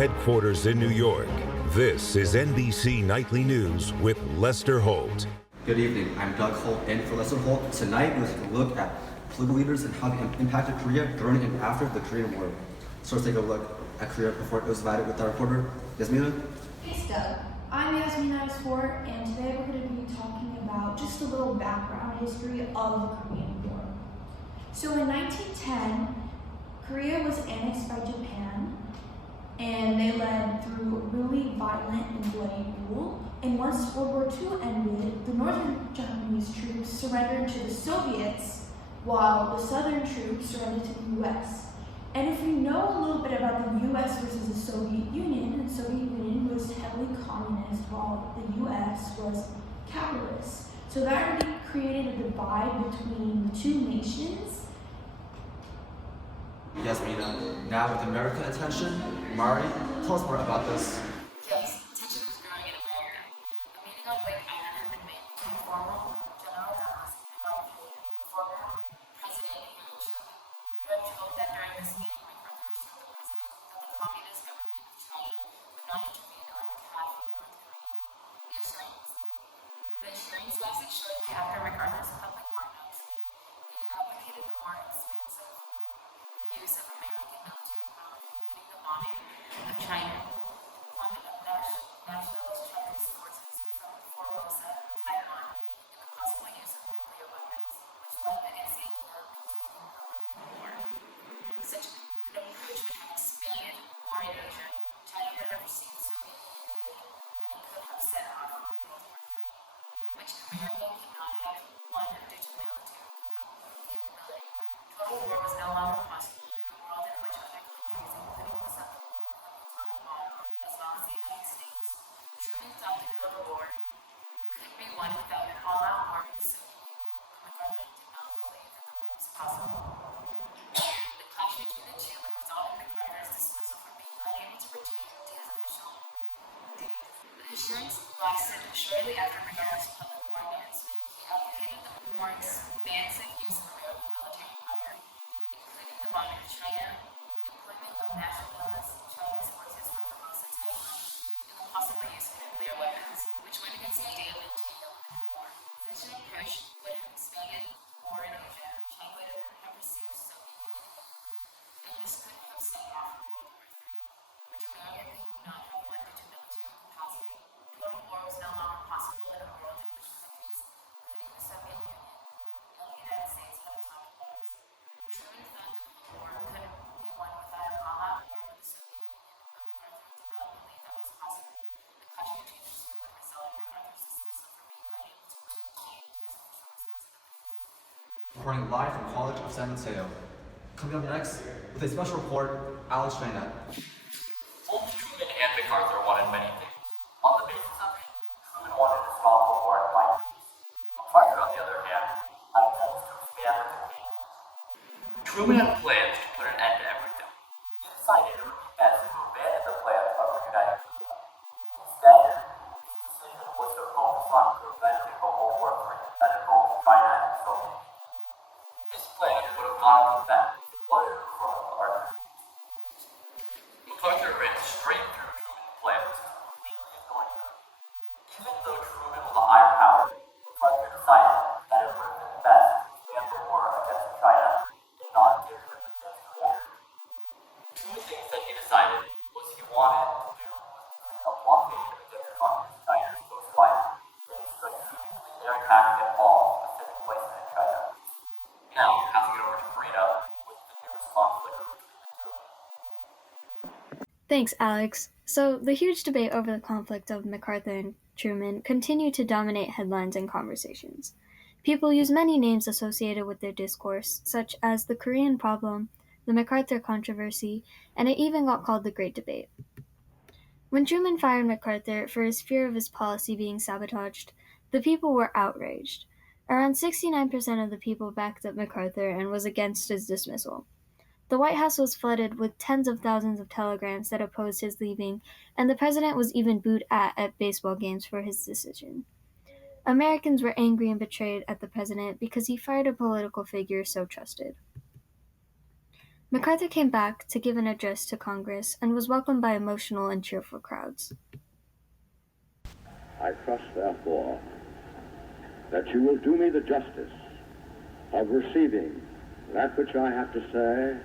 headquarters in New York, this is NBC Nightly News with Lester Holt. Good evening, I'm Doug Holt in for Lester Holt. Tonight we'll take a look at political leaders and how they impacted Korea during and after the Korean War. So let's take a look at Korea before it was divided with our reporter, Yasmina. Thanks, Doug. I'm Yasmina Fort, and today we're going to be talking about just a little background history of the Korean War. So in 1910, Korea was annexed by Japan, and they led through really violent and bloody rule. And once World War II ended, the northern Japanese troops surrendered to the Soviets, while the southern troops surrendered to the US. And if we know a little bit about the US versus the Soviet Union, the Soviet Union was heavily communist, while the US was capitalist. So that already created a divide between the two nations. Yasmina, now with American attention, Mari, tell us more about this. Yes, tension was growing in America. A meeting on Wake Island had been made between former General Douglas MacArthur and former President Harry Truman. We are told that during this meeting, MacArthur assured the president that the Communist government of China would not intervene on behalf of North Korea. The assurance lasted shortly after MacArthur's public war announcement. He advocated the more expansive use of American military power, including the bombing of China, deployment of nationalist Chinese forces from Formosa, Taiwan, and the possible use of nuclear weapons, which went against the idea of maintaining a war. Such an approach would have expanded war in Asia. China would have received Soviet Union aid, and it could have set off World War III, which America could not have won due to military capability. Total war was no longer possible in a world in which other countries, including the Soviet Union, had the atomic bomb, as well as the United States. Truman thought the Cold War could be won without an all-out war with the Soviet Union, but MacArthur did not believe that the war was possible. The clash between the two would result in MacArthur's dismissal for being unable to return to his official duties. The assurance lasted shortly after MacArthur's public war announcement. He advocated the more expansive use of American military power, including the bombing of China, employment of nationalist Chinese forces from Formosa, Taiwan, and the possible use of nuclear weapons, which went against the idea of maintaining a limited war. Such an approach would have expanded war in Asia. China would have received Soviet Union aid, and this could have set off World War III, which America could not have won due to military capacity. Total war was no longer possible in a world in which countries, including the Soviet Union and the United States, had atomic bombs. Truman thought the Cold War could be won without an all-out war with the Soviet Union, but MacArthur did not believe that was possible. The clash between the two would result in MacArthur's dismissal for being unable to maintain his official responsibilities. Reporting live from College of San Mateo. Coming up next, with a special report, Alex Reina. Both Truman and MacArthur wanted many things. On the basis of it, Truman wanted to stop the war and find peace. MacArthur, on the other hand, had goals to expand the containment. Truman had plans to put an end to everything. He decided it would be best to abandon the plans of reuniting Korea. Instead, his decision was to focus on preventing a World War III that involved China and the Soviet Union. His plan would have gone on effect if it wasn't for MacArthur. MacArthur ran straight through Truman's plans, completely ignoring them. Even though Truman was a higher power, MacArthur decided that it would have been best to expand the war against China and not give him a chance to react. Two things that he decided was he wanted to do was to create a blockade against communist China's coastline, and strategically air attack at all specific places in China. Now, passing it over to Frida with the newest conflict between the two. Thanks, Alex. So, the huge debate over the conflict of MacArthur and Truman continued to dominate headlines and conversations. People use many names associated with their discourse, such as the Korean problem, the MacArthur controversy, and it even got called the Great Debate. When Truman fired MacArthur for his fear of his policy being sabotaged, the people were outraged. Around 69% of the people backed up MacArthur and was against his dismissal. The White House was flooded with tens of thousands of telegrams that opposed his leaving, and the president was even booed at baseball games for his decision. Americans were angry and betrayed at the president because he fired a political figure so trusted. MacArthur came back to give an address to Congress and was welcomed by emotional and cheerful crowds. I trust, therefore, that you will do me the justice of receiving that which I have to say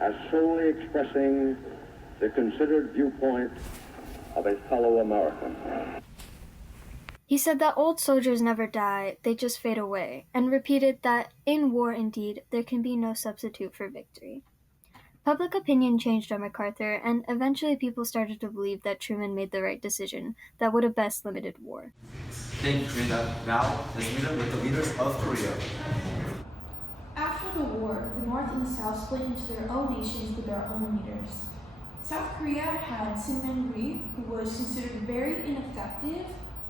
as solely expressing the considered viewpoint of a fellow American. He said that old soldiers never die, they just fade away, and repeated that in war indeed there can be no substitute for victory. Public opinion changed on MacArthur, and eventually people started to believe that Truman made the right decision that would have best limited war. Thank you, Karina. Now, let's meet up with the leaders of Korea. After the war, the North and the South split into their own nations with their own leaders. South Korea had Syngman-rhee, who was considered very ineffective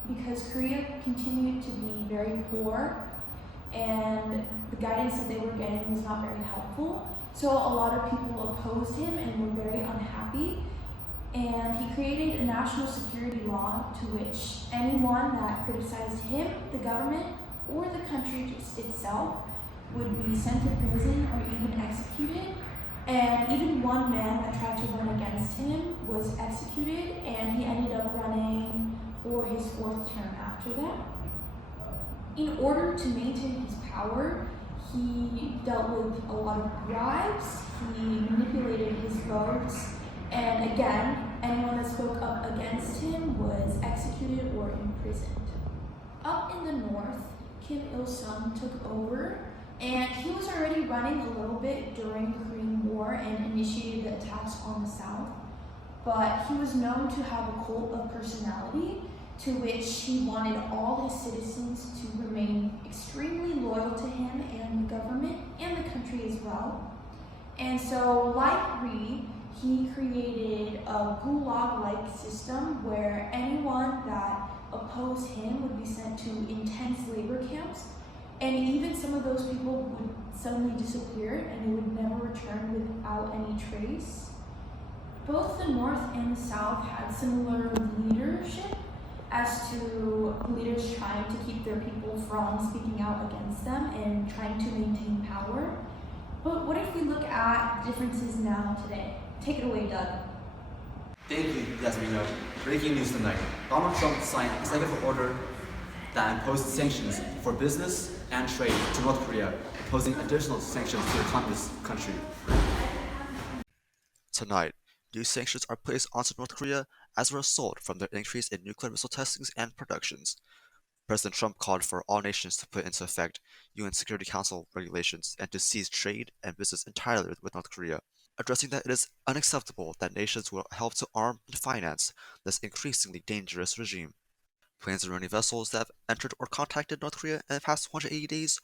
because Korea continued to be very poor and the guidance that they were getting was not very helpful. So a lot of people opposed him and were very unhappy. And he created a national security law to which anyone that criticized him, the government, or the country just itself would be sent to prison or even executed. And even one man that tried to run against him was executed, and he ended up running for his 4th term after that. In order to maintain his power, he dealt with a lot of bribes, he manipulated his votes, and again, anyone that spoke up against him was executed or imprisoned. Up in the north, Kim Il-sung took over, and he was already running a little bit during the Korean War and initiated the attacks on the south, but he was known to have a cult of personality to which he wanted all his citizens to remain extremely loyal to him and the government and the country as well. And so, like Rhee, he created a gulag-like system where anyone that opposed him would be sent to intense labor camps, and even some of those people would suddenly disappear and they would never return without any trace. Both the North and the South had similar leadership as to leaders trying to keep their people from speaking out against them and trying to maintain power. But what if we look at differences now today? Take it away, Doug. Thank you, Yasmina. Breaking news tonight. Donald Trump signed an executive order that imposed sanctions for business and trade to North Korea, imposing additional sanctions to the communist country. Tonight, new sanctions are placed onto North Korea as a result from their increase in nuclear missile testings and productions. President Trump called for all nations to put into effect UN Security Council regulations and to cease trade and business entirely with North Korea, addressing that it is unacceptable that nations will help to arm and finance this increasingly dangerous regime. Planes and running vessels that have entered or contacted North Korea in the past 180 days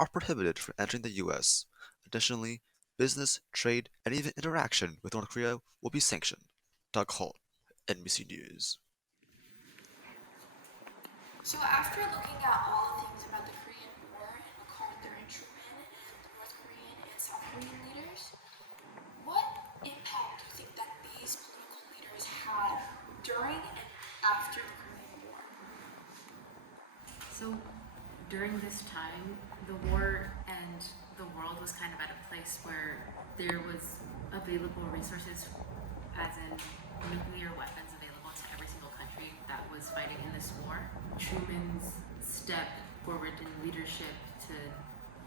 are prohibited from entering the U.S. Additionally, business, trade, and even interaction with North Korea will be sanctioned. Doug Holt, NBC News. So after looking at all the things about the Korean War and MacArthur and Truman and the North Korean and South Korean leaders, what impact do you think that these political leaders had during and after the Korean War? So during this time, the war and the world was kind of at a place where there was available resources, as in nuclear weapons available to every single country that was fighting in this war. Truman's step forward in leadership to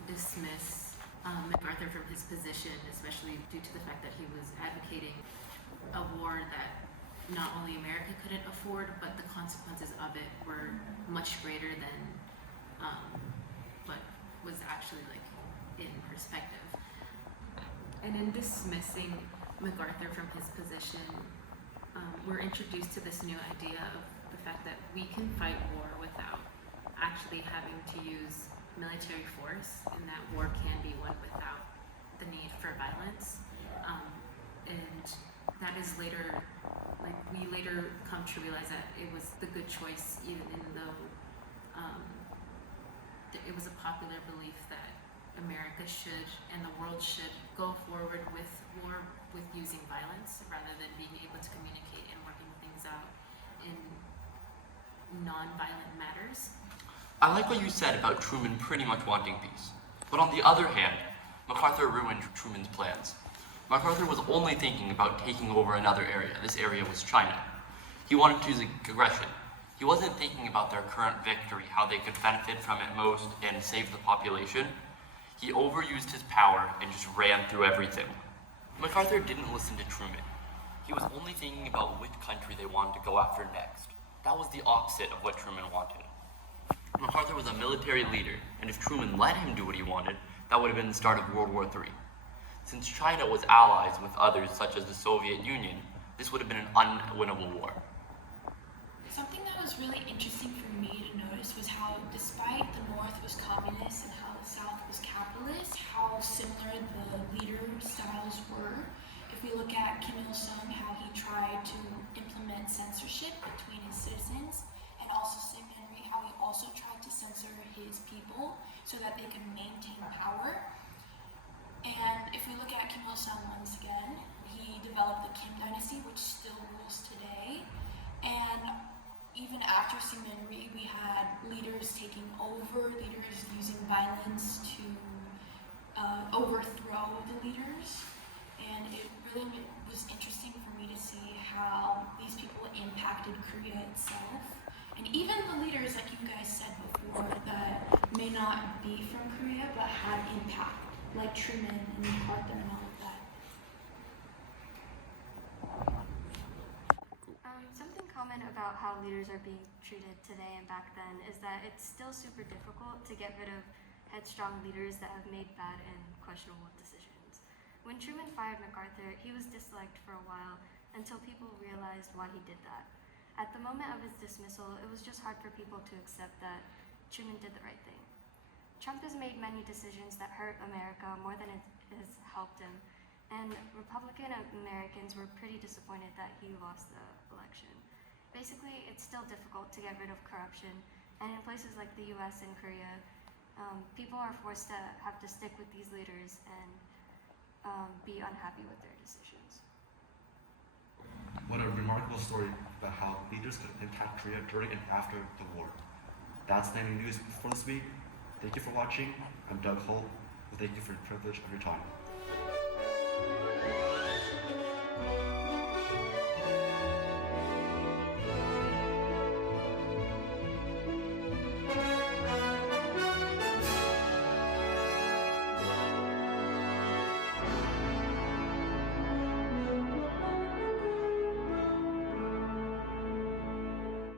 dismiss MacArthur from his position, especially due to the fact that he was advocating a war that not only America couldn't afford, but the consequences of it were much greater than what was actually like in perspective. And in dismissing MacArthur from his position, we're introduced to this new idea of the fact that we can fight war without actually having to use military force, and that war can be won without the need for violence. And that is later, like we later come to realize that it was the good choice, even though it was a popular belief that America should and the world should go forward with war with using violence rather than being able to communicate and working things out in non-violent matters. I like what you said about Truman pretty much wanting peace. But on the other hand, MacArthur ruined Truman's plans. MacArthur was only thinking about taking over another area. This area was China. He wanted to use aggression. He wasn't thinking about their current victory, how they could benefit from it most and save the population. He overused his power and just ran through everything. MacArthur didn't listen to Truman. He was only thinking about which country they wanted to go after next. That was the opposite of what Truman wanted. MacArthur was a military leader, and if Truman let him do what he wanted, that would have been the start of World War III. Since China was allies with others such as the Soviet Union, this would have been an unwinnable war. Something that was really interesting for me to notice was how, despite the North was communist and how the South was capitalist, how similar the leader styles were. If we look at Kim Il-sung, how he tried to implement censorship between his citizens, and also Sim Henry, how he also tried to censor his people so that they could maintain power. And if we look at Kim Il-sung once again, he developed the Kim dynasty, which still rules today. And even after Sim Henry, we had leaders taking over, leaders using violence to overthrow the leaders. And it really was interesting for me to see how these people impacted Korea itself. And even the leaders, like you guys said before, that may not be from Korea but had impact, like Truman and MacArthur and all of that. Something common about how leaders are being treated today and back then is that it's still super difficult to get rid of headstrong leaders that have made bad and questionable decisions. When Truman fired MacArthur, he was disliked for a while until people realized why he did that. At the moment of his dismissal, it was just hard for people to accept that Truman did the right thing. Trump has made many decisions that hurt America more than it has helped him, and Republican Americans were pretty disappointed that he lost the election. Basically, it's still difficult to get rid of corruption, and in places like the US and Korea, people are forced to have to stick with these leaders and be unhappy with their decisions. What a remarkable story about how leaders could impact Korea during and after the war. That's the Nightly News for this week. Thank you for watching. I'm Doug Holt. Thank you for the privilege of your time.